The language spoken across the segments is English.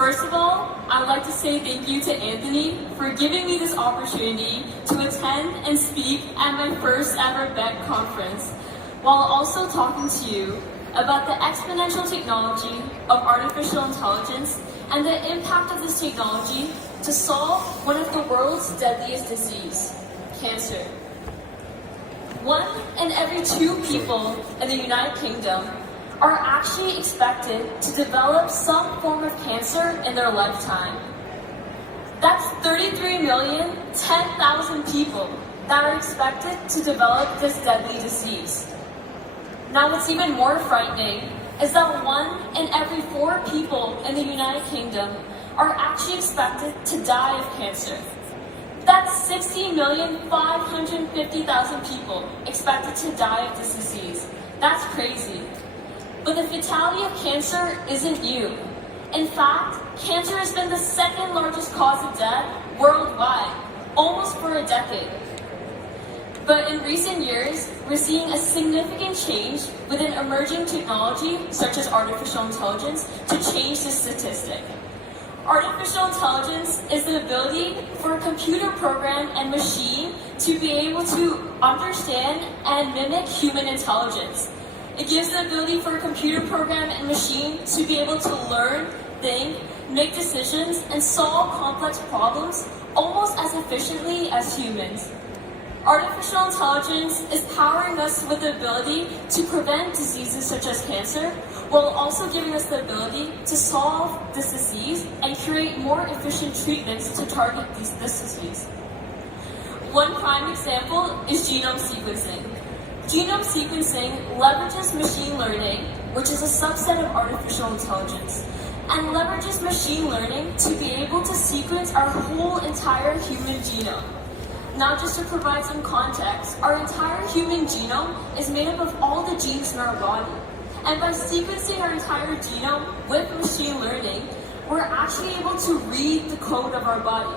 First of all, I would like to say thank you to Anthony for giving me this opportunity to attend and speak at my first ever BEC conference, while also talking to you about the exponential technology of artificial intelligence and the impact of this technology to solve one of the world's deadliest diseases, cancer. 1 in every 2 people in the United Kingdom are actually expected to develop some form of cancer in their lifetime. That's 33,010,000 people that are expected to develop this deadly disease. Now, what's even more frightening is that 1 in every 4 people in the United Kingdom are actually expected to die of cancer. That's 60,550,000 people expected to die of this disease. That's crazy. But the fatality of cancer isn't new. In fact, cancer has been the 2nd largest cause of death worldwide, almost for a decade. But in recent years, we're seeing a significant change within emerging technology, such as artificial intelligence, to change this statistic. Artificial intelligence is the ability for a computer program and machine to be able to understand and mimic human intelligence. It gives the ability for a computer program and machine to be able to learn, think, make decisions, and solve complex problems almost as efficiently as humans. Artificial intelligence is powering us with the ability to prevent diseases such as cancer, while also giving us the ability to solve this disease and create more efficient treatments to target this disease. One prime example is genome sequencing. Genome sequencing leverages machine learning, which is a subset of artificial intelligence, and leverages machine learning to be able to sequence our whole entire human genome. Now, just to provide some context, our entire human genome is made up of all the genes in our body. And by sequencing our entire genome with machine learning, we're actually able to read the code of our body.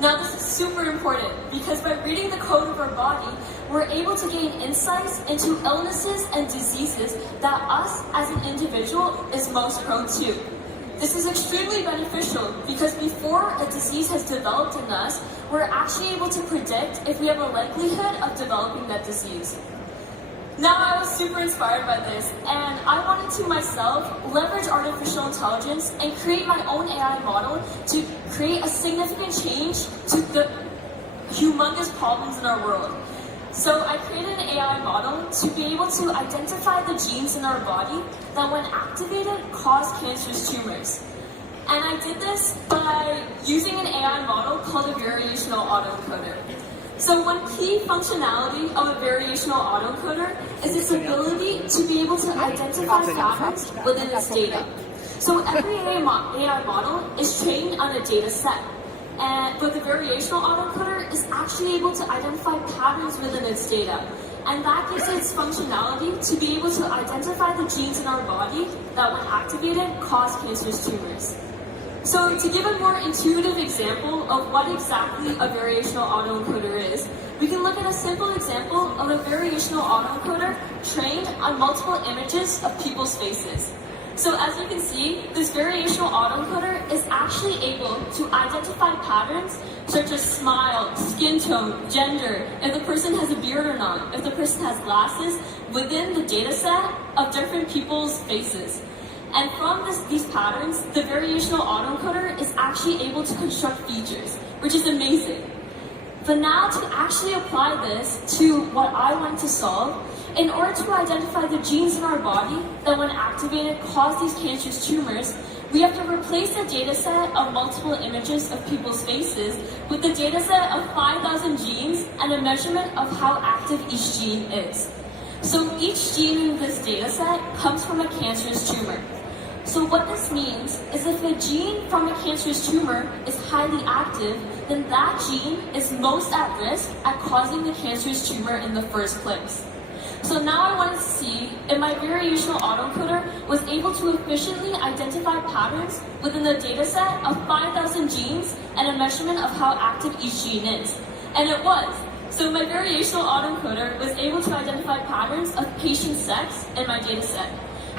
Now, this is super important because by reading the code of our body, we're able to gain insights into illnesses and diseases that us as an individual is most prone to. This is extremely beneficial because before a disease has developed in us, we're actually able to predict if we have a likelihood of developing that disease. Now, I was super inspired by this, and I wanted to myself leverage artificial intelligence and create my own AI model to create a significant change to the humongous problems in our world. So I created an AI model to be able to identify the genes in our body that, when activated, cause cancerous tumors. And I did this by using an AI model called a variational autoencoder. So one key functionality of a variational autoencoder is its ability to be able to identify patterns within its data. So every AI model is trained on a data set. But the variational autoencoder is actually able to identify patterns within its data. And that gives it its functionality to be able to identify the genes in our body that, when activated, cause cancerous tumors. So to give a more intuitive example of what exactly a variational autoencoder is, we can look at a simple example of a variational autoencoder trained on multiple images of people's faces. So as you can see, this variational autoencoder is actually able to identify patterns such as smile, skin tone, gender, if the person has a beard or not, if the person has glasses, within the data set of different people's faces. And from these patterns, the variational autoencoder is actually able to construct features, which is amazing. But now, to actually apply this to what I want to solve, in order to identify the genes in our body that, when activated, cause these cancerous tumors, we have to replace the data set of multiple images of people's faces with the data set of 5,000 genes and a measurement of how active each gene is. So each gene in this data set comes from a cancerous tumor. So what this means is if a gene from a cancerous tumor is highly active, then that gene is most at risk at causing the cancerous tumor in the first place. So now I wanted to see if my variational autoencoder was able to efficiently identify patterns within the dataset of 5,000 genes and a measurement of how active each gene is. And it was. So my variational autoencoder was able to identify patterns of patient sex in my dataset.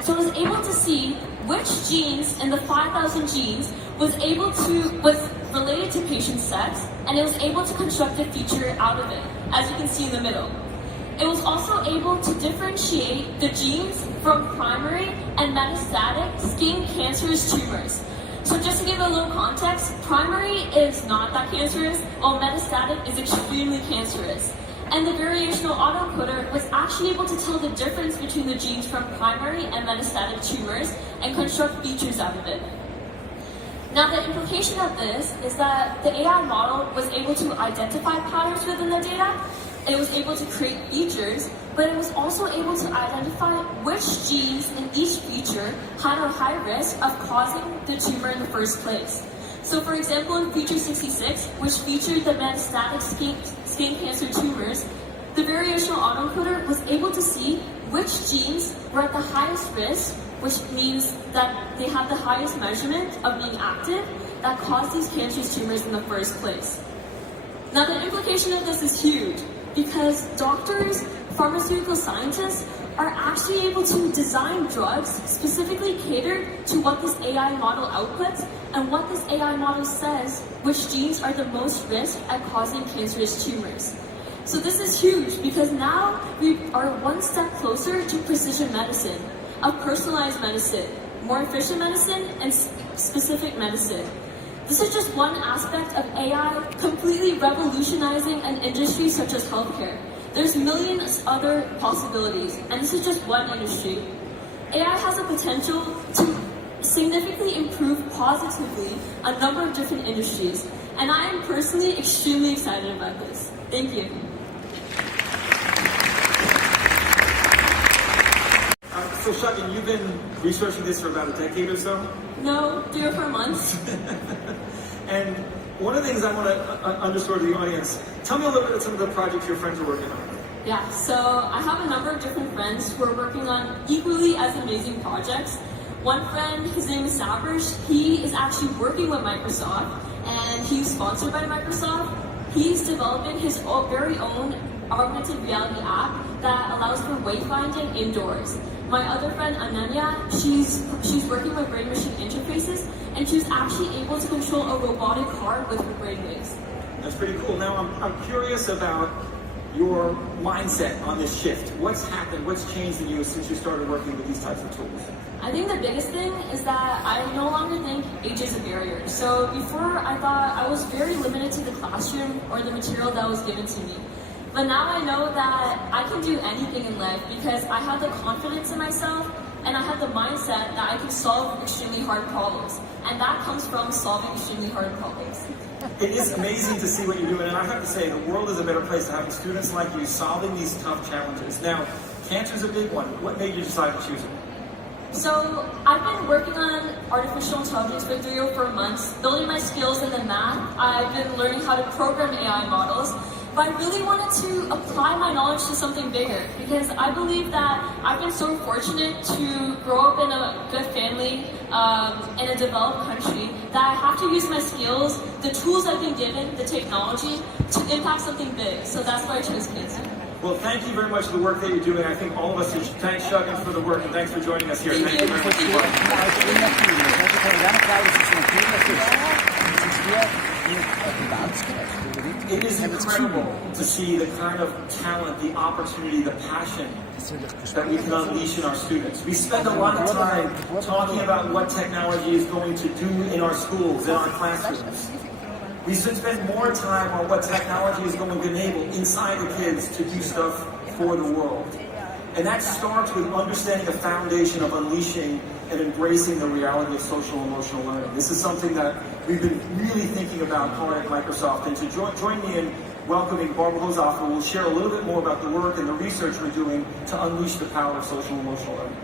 So it was able to see which genes in the 5,000 genes was related to patient sex, and it was able to construct a feature out of it, as you can see in the middle. It was also able to differentiate the genes from primary and metastatic skin cancerous tumors. So just to give it a little context, primary is not that cancerous, while metastatic is extremely cancerous. And the variational autoencoder was actually able to tell the difference between the genes from primary and metastatic tumors and construct features out of it. Now the implication of this is that the AI model was able to identify patterns within the data, it was able to create features, but it was also able to identify which genes in each feature had a high risk of causing the tumor in the first place. So for example, in feature 66, which featured the metastatic skin cancer tumors, the variational autoencoder was able to see which genes were at the highest risk, which means that they have the highest measurement of being active that caused these cancerous tumors in the first place. Now the implication of this is huge, because doctors, pharmaceutical scientists are actually able to design drugs specifically catered to what this AI model outputs and what this AI model says which genes are the most risk at causing cancerous tumors. So this is huge because now we are one step closer to precision medicine, of personalized medicine, more efficient medicine, and specific medicine. This is just one aspect of AI completely revolutionizing an industry such as healthcare. There's millions other possibilities, and this is just one industry. AI has the potential to significantly improve positively a number of different industries, and I am personally extremely excited about this. Thank you. So Shagun, you've been researching this for about a decade or so? No, 3 or 4 months. And one of the things I want to underscore to the audience, tell me a little bit of some of the projects your friends are working on. Yeah, so I have a number of different friends who are working on equally as amazing projects. One friend, his name is Sabrish, he is actually working with Microsoft, and he's sponsored by Microsoft. He's developing his very own augmented reality app that allows for wayfinding indoors. My other friend, Ananya, she's working with brain-machine interfaces, and she's actually able to control a robotic car with her brainwaves. That's pretty cool. Now, I'm curious about your mindset on this shift. What's happened? What's changed in you since you started working with these types of tools? I think the biggest thing is that I no longer think age is a barrier. So before, I thought I was very limited to the classroom or the material that was given to me. But now I know that I can do anything in life because I have the confidence in myself and I have the mindset that I can solve extremely hard problems. And that comes from solving extremely hard problems. It is amazing to see what you're doing, and I have to say, the world is a better place to have students like you solving these tough challenges. Now, cancer's a big one. What made you decide to choose it? So I've been working on artificial intelligence for 3 or 4 months, building my skills in the math. I've been learning how to program AI models. But I really wanted to apply my knowledge to something bigger because I believe that I've been so fortunate to grow up in a good family in a developed country that I have to use my skills, the tools I've been given, the technology, to impact something big. So that's why I chose cancer. Well, thank you very much for the work that you're doing. I think all of us should thank Shagun for the work, and thanks for joining us here. Thank you very much for your work. It is incredible to see the kind of talent, the opportunity, the passion that we can unleash in our students. We spend a lot of time talking about what technology is going to do in our schools, in our classrooms. We should spend more time on what technology is going to enable inside the kids to do stuff for the world. And that starts with understanding the foundation of unleashing and embracing the reality of social and emotional learning. This is something that we've been really thinking about hard at Microsoft. And to join me in welcoming Barbara Hosoffer, who will share a little bit more about the work and the research we're doing to unleash the power of social and emotional learning.